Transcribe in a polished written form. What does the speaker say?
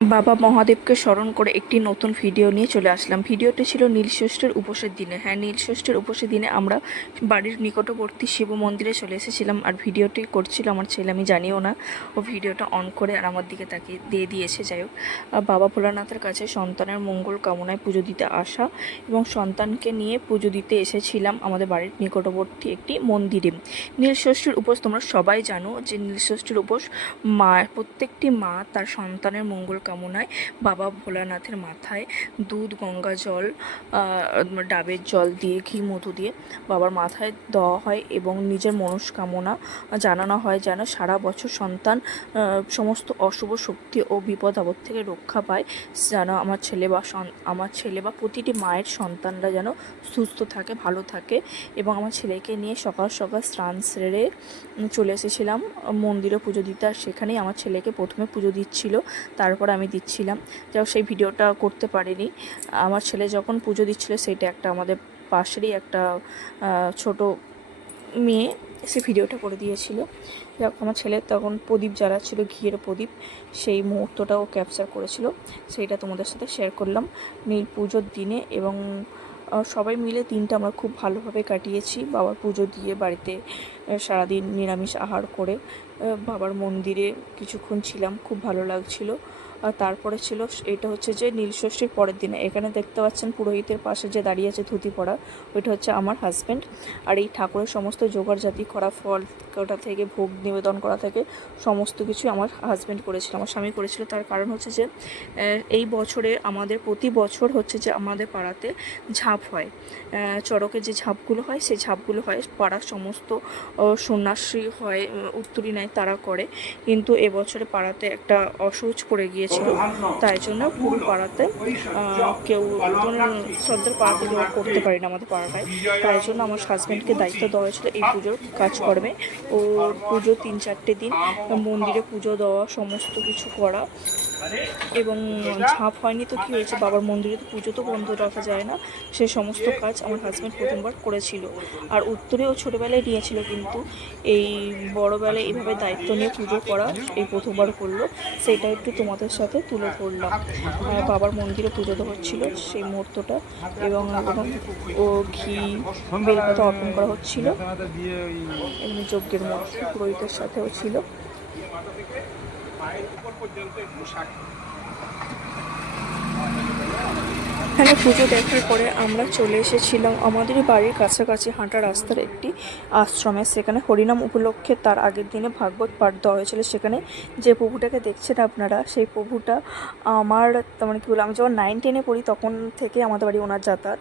বাবা মহাদেবকে স্মরণ করে একটি নতুন ভিডিও নিয়ে চলে আসলাম। ভিডিওটি ছিল নীলষষ্ঠীর উপোসের দিনে। হ্যাঁ, নীলষষ্ঠীর উপোসের দিনে আমরা বাড়ির নিকটবর্তী শিব মন্দিরে চলে এসেছিলাম। আর ভিডিওটি করছিল আমার ছেলে, আমি জানিও না। ও ভিডিওটা অন করে আর আমার দিকে তাকিয়ে দিয়ে দিয়েছে। যাই হোক, বাবা ভোলানাথের কাছে সন্তানের মঙ্গল কামনায় পুজো দিতে আসা এবং সন্তানকে নিয়ে পুজো দিতে এসেছিলাম আমাদের বাড়ির নিকটবর্তী একটি মন্দিরে। নীলষষ্ঠীর উপোস তোমরা সবাই জানো যে নীলষষ্ঠীর উপোস প্রত্যেকটি মা তার সন্তানের মঙ্গল কামনায় বাবা ভোলানাথের মাথায় দুধ, গঙ্গা জল, ডাবের জল দিয়ে, ঘি, মধু দিয়ে বাবার মাথায় দেওয়া হয় এবং নিজের মনস্কামনা জানানো হয় যেন সারা বছর সন্তান সমস্ত অশুভ শক্তি ও বিপদ আপদ থেকে রক্ষা পায়, যেন আমার ছেলে বা প্রতিটি মায়ের সন্তানরা যেন সুস্থ থাকে, ভালো থাকে। এবং আমার ছেলেকে নিয়ে সকাল সকাল স্নান সেরে চলে এসেছিলাম মন্দিরে পুজো দিতে। আর সেখানেই আমার ছেলেকে প্রথমে পুজো দিচ্ছিল, তারপর আমি দিচ্ছিলাম। যাও, সেই ভিডিওটা করতে পারিনি। আমার ছেলে যখন পুজো দিচ্ছিল, সেটা একটা আমাদের পাশেরই একটা ছোট মেয়ে সে ভিডিওটা করে দিয়েছিল। যাক, আমার ছেলে তখন প্রদীপ জ্বালাচ্ছিল, ঘিয়ের প্রদীপ, সেই মুহূর্তটাও ক্যাপচার করেছিল, সেইটা তোমাদের সাথে শেয়ার করলাম নীল পুজোর দিনে। এবং সবাই মিলে দিনটা আমরা খুব ভালোভাবে কাটিয়েছি। বাবার পুজো দিয়ে বাড়িতে সারাদিন নিরামিষ আহার করে বাবার মন্দিরে কিছুক্ষণ ছিলাম, খুব ভালো লাগছিল। আর তারপরে ছিল, এটা হচ্ছে যে নীলষষ্ঠীর পরের দিনে। এখানে দেখতে পাচ্ছেন পুরোহিতের পাশে যে দাঁড়িয়ে আছে ধুতি পরা, ওইটা হচ্ছে আমার হাজব্যান্ড। আর এই ঠাকুরের সমস্ত জোগাড়জাতি করা, ফল কাটা থেকে ভোগ নিবেদন করা থেকে সমস্ত কিছু আমার হাজব্যান্ড করেছিল, আমার স্বামী করেছিল। তার কারণ হচ্ছে যে এই বছরে আমাদের প্রতি বছর হচ্ছে যে আমাদের পাড়াতে ঝাঁপ হয়, চড়কে যে ঝাঁপগুলো হয়, সেই ঝাঁপগুলো হয় পাড়ার সমস্ত সন্ন্যাসী হয়, উত্তরী নেয়, তারা করে। কিন্তু এবছরে পাড়াতে একটা অসৌচ পড়ে গিয়েছিল, তাই জন্য পুরো পাড়াতে কেউ সর্দার পাড়াতে কেউ করতে পারি না আমাদের পাড়াটায়। তাই জন্য আমার হাজব্যান্ডকে দায়িত্ব দেওয়া হয়েছিল এই পুজোর কাজকর্মে। ওর পুজো 3-4টে দিন মন্দিরে পুজো দেওয়া, সমস্ত কিছু করা। এবং ঝাঁপ হয়নি তো কী হয়েছে, বাবার মন্দিরে তো পুজো তো বন্ধ রাখা যায় না, সে সমস্ত কাজ আমার হাজব্যান্ড প্রথমবার করেছিল। আর উত্তরেও ছোটোবেলায় নিয়েছিল, কিন্তু এই বড়োবেলায় এইভাবে দায়িত্ব নিয়ে পুজো করা এই প্রথমবার করলো, সেটা একটু তোমাদের সাথে তুলে ধরলাম। বাবার মন্দিরে পুজো দেওয়া হচ্ছিলো সেই মুহূর্তটা, এবং ও ঘি, বেলপাতা অর্পণ করা হচ্ছিল। এমনি যজ্ঞের মধ্যে পুরোহিতের সাথেও ছিল। এখানে পুজো দেখার পরে আমরা চলে এসেছিলাম আমাদের বাড়ির কাছাকাছি হাঁটা রাস্তার একটি আশ্রমে। সেখানে হরিনাম উপলক্ষে তার আগের দিনে ভাগবত পাঠ দেওয়া হয়েছিল। সেখানে যে প্রভুটাকে দেখছেন আপনারা, সেই প্রভুটা আমার, মানে কী বলবো, আমি যখন 9-10-এ পড়ি তখন থেকে আমাদের বাড়ি ওনার যাতায়াত।